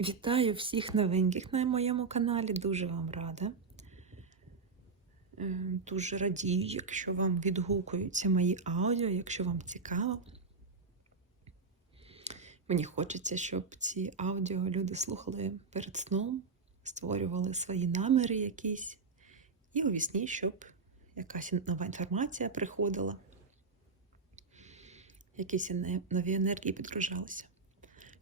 Вітаю всіх новеньких на моєму каналі. Дуже вам рада. Е, Дуже радію, якщо вам відгукуються мої аудіо, якщо вам цікаво. Мені хочеться, щоб ці аудіо люди слухали перед сном, створювали свої наміри якісь, і у вісні, щоб якась нова інформація приходила, якісь нові енергії підгружалися.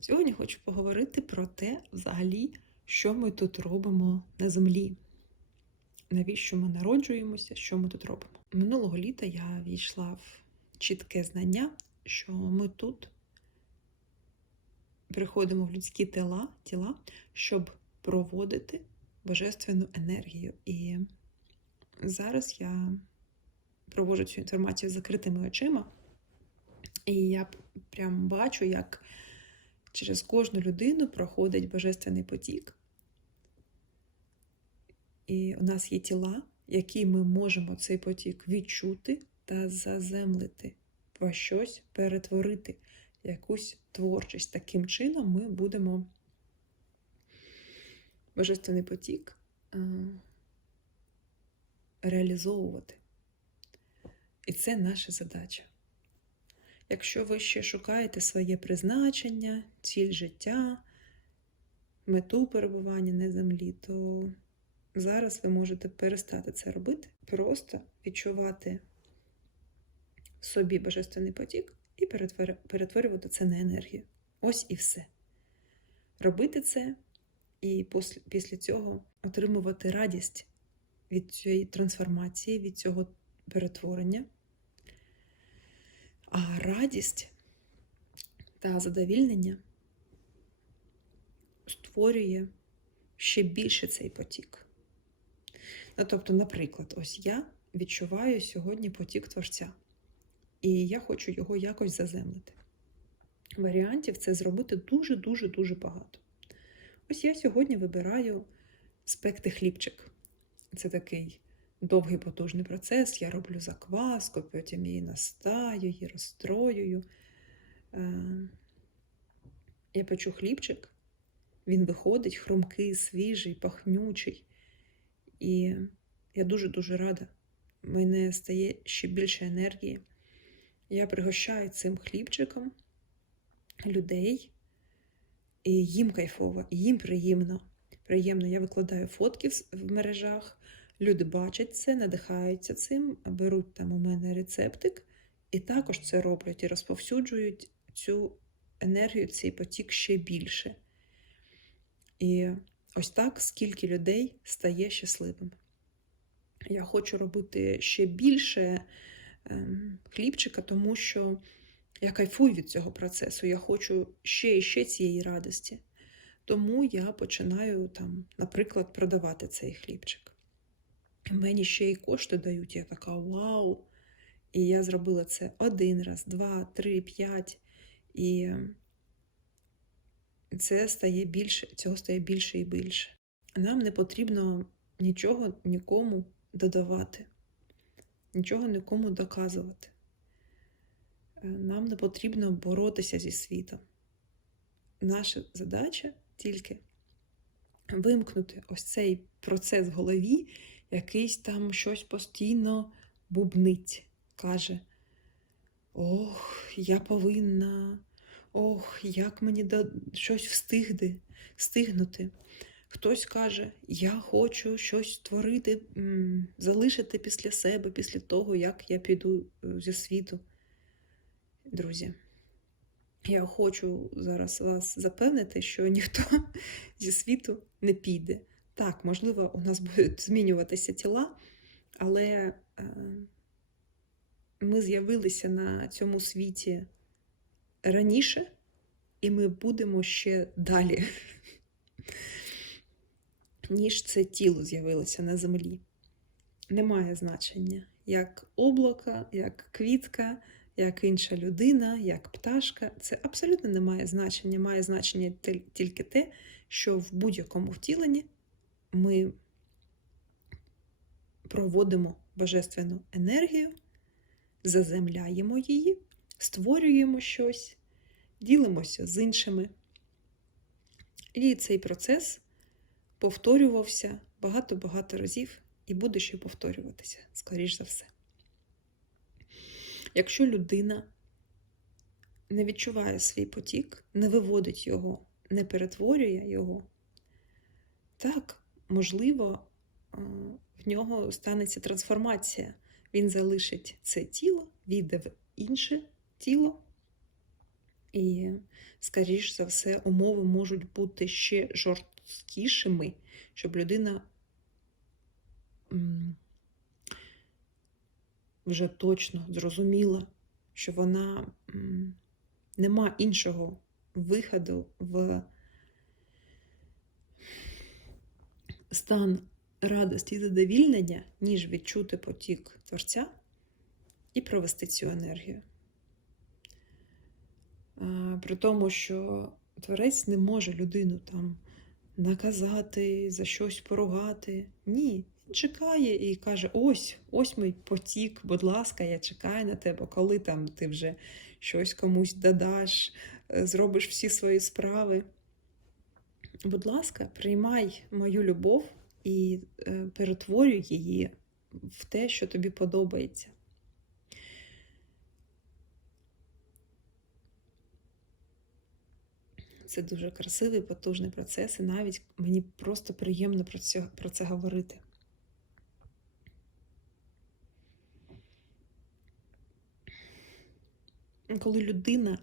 Сьогодні хочу поговорити про те, взагалі, що ми тут робимо на землі. Навіщо ми народжуємося, що ми тут робимо? Минулого літа я війшла в чітке знання, що ми тут приходимо в людські тіла, тіла щоб проводити божественну енергію. І зараз я проводжу цю інформацію з закритими очима, і я прям бачу, як через кожну людину проходить божественний потік. І у нас є тіла, які ми можемо цей потік відчути та заземлити, про щось перетворити, якусь творчість. Таким чином ми будемо божественний потік е, реалізовувати. І це наша задача. Якщо ви ще шукаєте своє призначення, ціль життя, мету перебування на землі, то зараз ви можете перестати це робити, просто відчувати собі божественний потік і перетворювати це на енергію. Ось і все. Робити це і після цього отримувати радість від цієї трансформації, від цього перетворення. А радість та задовільнення створює ще більше цей потік. Ну, тобто, наприклад, ось я відчуваю сьогодні потік творця, і я хочу його якось заземлити. Варіантів це зробити дуже-дуже дуже багато. Ось я сьогодні вибираю спекти хлібчик. Це такий довгий потужний процес. Я роблю закваску, потім її настаю, її розстроюю. Е, Я печу хлібчик, він виходить хрумкий, свіжий, пахнючий. І я дуже-дуже рада. Мене стає ще більше енергії. Я пригощаю цим хлібчиком людей, і їм кайфово, і їм приємно. Приємно. Я викладаю фотки в мережах. Люди бачать це, надихаються цим, беруть там у мене рецептик, і також це роблять і розповсюджують цю енергію, цей потік ще більше. І ось так скільки людей стає щасливим. Я хочу робити ще більше ем, хлібчика, тому що я кайфую від цього процесу. Я хочу ще і ще цієї радості. Тому я починаю там, наприклад, продавати цей хлібчик. Мені ще й кошти дають. Я така вау! І я зробила це один раз, два, три, п'ять. І це стає більше, цього стає більше і більше. Нам не потрібно нічого нікому додавати, нічого нікому доказувати. Е, Нам не потрібно боротися зі світом. Наша задача тільки вимкнути ось цей процес в голові, якийсь там щось постійно бубнить, каже: Ох, я повинна, ох, як мені да... щось встигти, встигнути. Хтось каже, я хочу щось створити, залишити після себе, після того, як я піду е, зі світу. Друзі, я хочу зараз вас запевнити, що ніхто зі світу не піде. Так, можливо, у нас будуть змінюватися тіла, але е, ми з'явилися на цьому світі раніше, і ми будемо ще далі, ніж це тіло з'явилося на землі. Немає значення, як облако, як квітка, як інша людина, як пташка. Це абсолютно не має значення. Має значення тільки те, що в будь-якому втіленні ми проводимо божественну енергію, заземляємо її, створюємо щось, ділимося з іншими. І цей процес повторювався багато-багато разів і буде ще повторюватися, скоріш за все. Якщо людина не відчуває свій потік, не виводить його, не перетворює його, так, можливо, е, в нього станеться трансформація. Він залишить це тіло, війде в інше тіло, і, скоріш за все, умови можуть бути ще жорсткішими, щоб людина вже точно зрозуміла, що вона нема іншого виходу в стан радості і задовільнення, ніж відчути потік творця і провести цю енергію. При тому, що творець не може людину там наказати, за щось поругати. Ні, він чекає і каже: ось, ось мій потік, будь ласка, я чекаю на тебе, коли там ти вже щось комусь додаш, е, зробиш всі свої справи. Будь ласка, приймай мою любов і е, перетворюй її в те, що тобі подобається. Це дуже красивий, потужний процес, і навіть мені просто приємно про це, про це говорити. Коли людина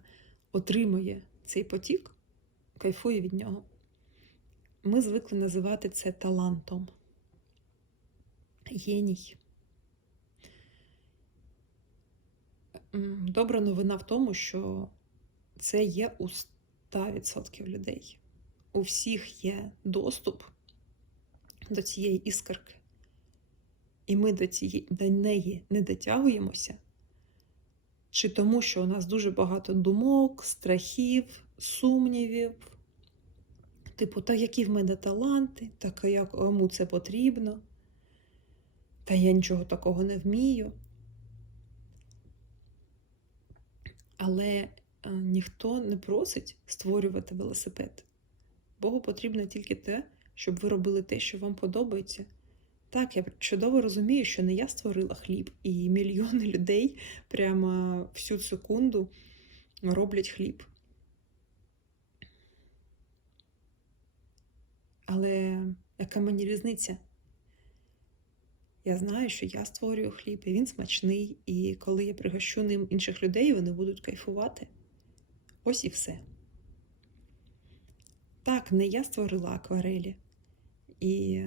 отримує цей потік, кайфує від нього, ми звикли називати це талантом. Геній. Добра новина в тому, що це є у 100% людей. У всіх є доступ до цієї іскорки. І ми до, цієї, до неї не дотягуємося, чи тому, що у нас дуже багато думок, страхів, сумнівів. Типу, та які в мене таланти, так як кому це потрібно, та я нічого такого не вмію. Але е, ніхто не просить створювати велосипед. Богу потрібно тільки те, щоб ви робили те, що вам подобається. Так, я чудово розумію, що не я створила хліб, і мільйони людей прямо всю секунду роблять хліб. Але яка мені різниця? Я знаю, що я створюю хліб, і він смачний, і коли я пригощу ним інших людей, вони будуть кайфувати. Ось і все. Так, не я створила акварелі, і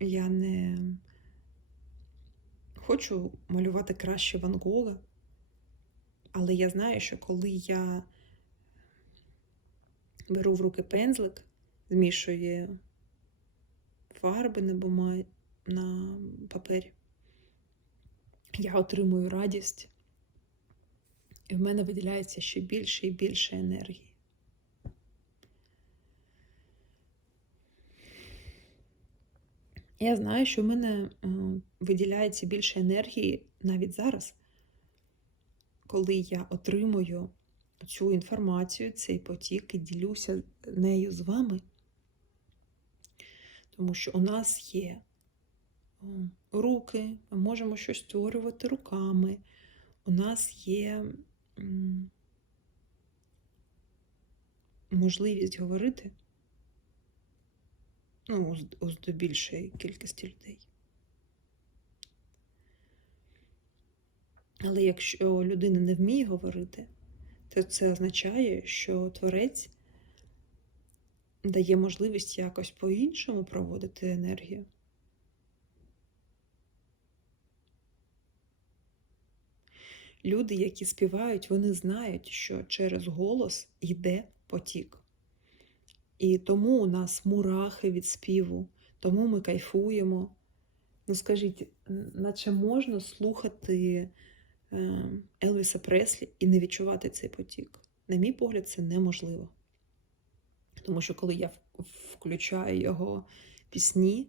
я не хочу малювати краще Ван Гога, але я знаю, що коли я беру в руки пензлик, змішую фарби на бумагі, на папері, я отримую радість, і в мене виділяється ще більше і більше енергії. Я знаю, що в мене е, виділяється більше енергії навіть зараз, коли я отримую цю інформацію, цей потік і ділюся нею з вами. Тому що у нас є руки, ми можемо щось створювати руками, у нас є можливість говорити ну, до більшої кількості людей. Але якщо людина не вміє говорити, то це означає, що творець дає можливість якось по-іншому проводити енергію. Люди, які співають, вони знають, що через голос йде потік. І тому у нас мурахи від співу, тому ми кайфуємо. Ну, скажіть, наче можна слухати Елвіса Преслі і не відчувати цей потік? На мій погляд, це неможливо. Тому що коли я включаю його пісні,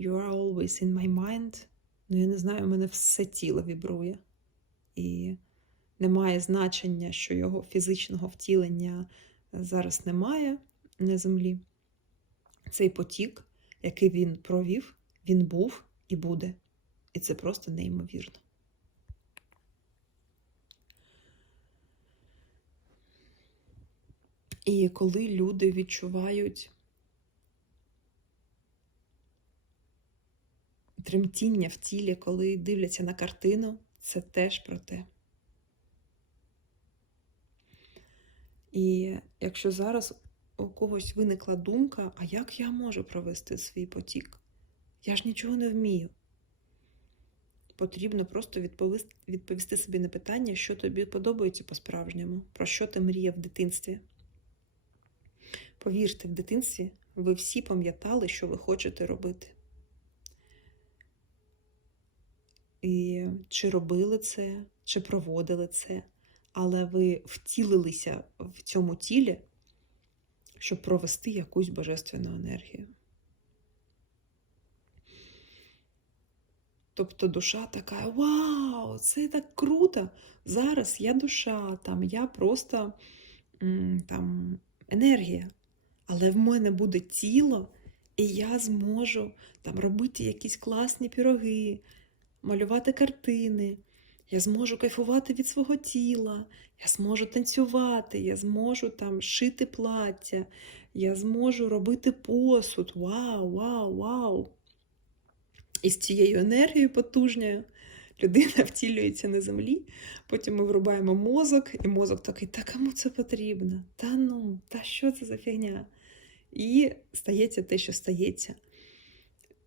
You are always in my mind, ну я не знаю, у мене все тіло вібрує. І немає значення, що його фізичного втілення зараз немає на землі. Цей потік, який він провів, він був і буде. І це просто неймовірно. І коли люди відчувають тремтіння в тілі, коли дивляться на картину, це теж про те. І якщо зараз у когось виникла думка, а як я можу провести свій потік? Я ж нічого не вмію. Потрібно просто відповісти, собі на питання, що тобі подобається по-справжньому, про що ти мріяв в дитинстві. Повірте, в дитинстві ви всі пам'ятали, що ви хочете робити. І чи робили це, чи проводили це, але ви втілилися в цьому тілі, щоб провести якусь божественну енергію. Тобто душа така: Вау, це так круто! Зараз я душа, там я просто там, енергія. Але в мене буде тіло, і я зможу там робити якісь класні піроги, малювати картини. Я зможу кайфувати від свого тіла, я зможу танцювати, я зможу там шити плаття, я зможу робити посуд. Вау, вау, вау! І з цією енергією потужною людина втілюється на землі. Потім ми врубаємо мозок, і мозок такий, та кому це потрібно? Та ну, та що це за фігня? І стається те, що стається.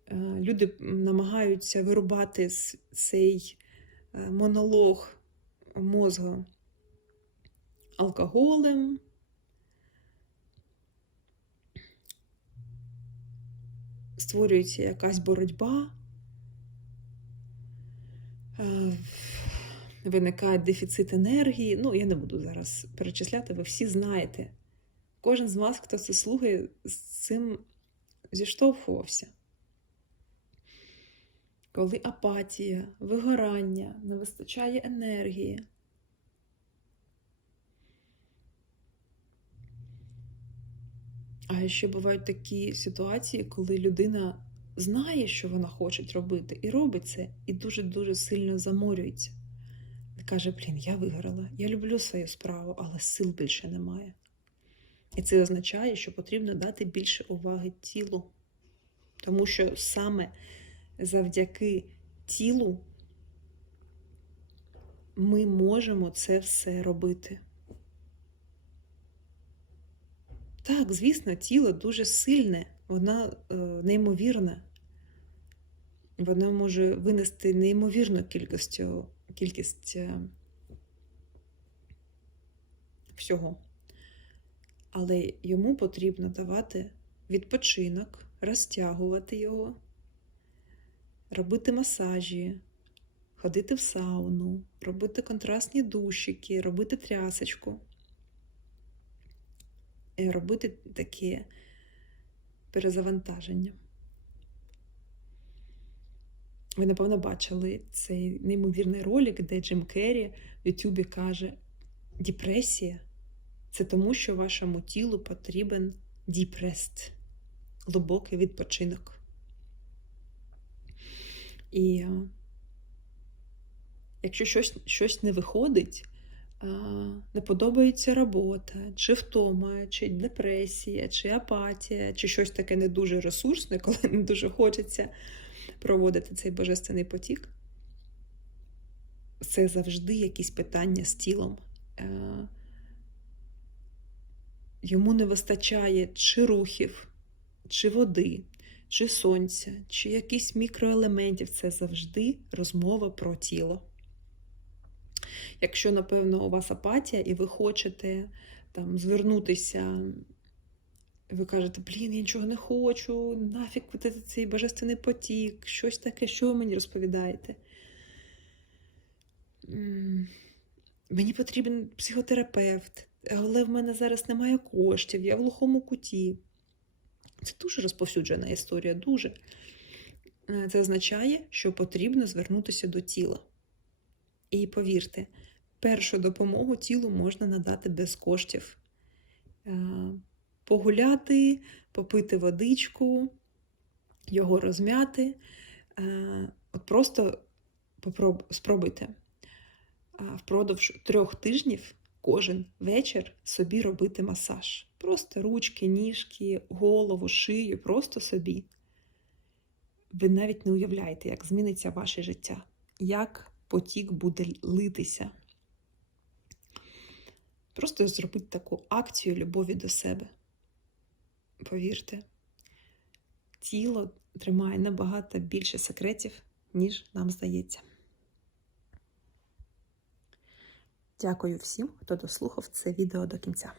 Е, Люди намагаються вирубати цей е, монолог мозку алкоголем. Створюється якась боротьба, Е, виникає дефіцит енергії. Ну, я не буду зараз перечисляти, ви всі знаєте. Кожен з вас, хто це слухає, з цим зіштовхувався. Коли апатія, вигорання, не вистачає енергії. А ще бувають такі ситуації, коли людина знає, що вона хоче робити, і робить це, і дуже-дуже сильно заморюється. Каже: Блін, я вигорала, я люблю свою справу, але сил більше немає. І це означає, що потрібно дати більше уваги тілу. Тому що саме завдяки тілу ми можемо це все робити. Так, звісно, тіло дуже сильне, вона е, неймовірна. Вона може винести неймовірну кількість, кількість е, всього. Але йому потрібно давати відпочинок, розтягувати його, робити масажі, ходити в сауну, робити контрастні душики, робити трясочку. І робити таке перезавантаження. Ви, напевно, бачили цей неймовірний ролик, де Джим Керрі в Ютубі каже: депресія це тому, що вашому тілу потрібен діпрест, глибокий відпочинок. І якщо щось, щось не виходить, не подобається робота, чи втома, чи депресія, чи апатія, чи щось таке не дуже ресурсне, коли не дуже хочеться проводити цей божественний потік, це завжди якісь питання з тілом. Йому не вистачає чи рухів, чи води, чи сонця, чи якихось мікроелементів. Це завжди розмова про тіло. Якщо, напевно, у вас апатія, і ви хочете там звернутися, ви кажете, блін, я нічого не хочу, нафіг цей божественний потік, щось таке, що ви мені розповідаєте? Мені потрібен психотерапевт, але в мене зараз немає коштів, я в глухому куті. Це дуже розповсюджена історія, дуже. Е, Це означає, що потрібно звернутися до тіла. І повірте, першу допомогу тілу можна надати без коштів. е, погуляти, попити водичку, його розм'яти. Е, От просто спробуйте впродовж трьох тижнів кожен вечір собі робити масаж. Просто ручки, ніжки, голову, шию, просто собі. Ви навіть не уявляєте, як зміниться ваше життя, як потік буде литися. Просто зробіть таку акцію любові до себе. Повірте, тіло тримає набагато більше секретів, ніж нам здається. Дякую всім, хто дослухав це відео до кінця.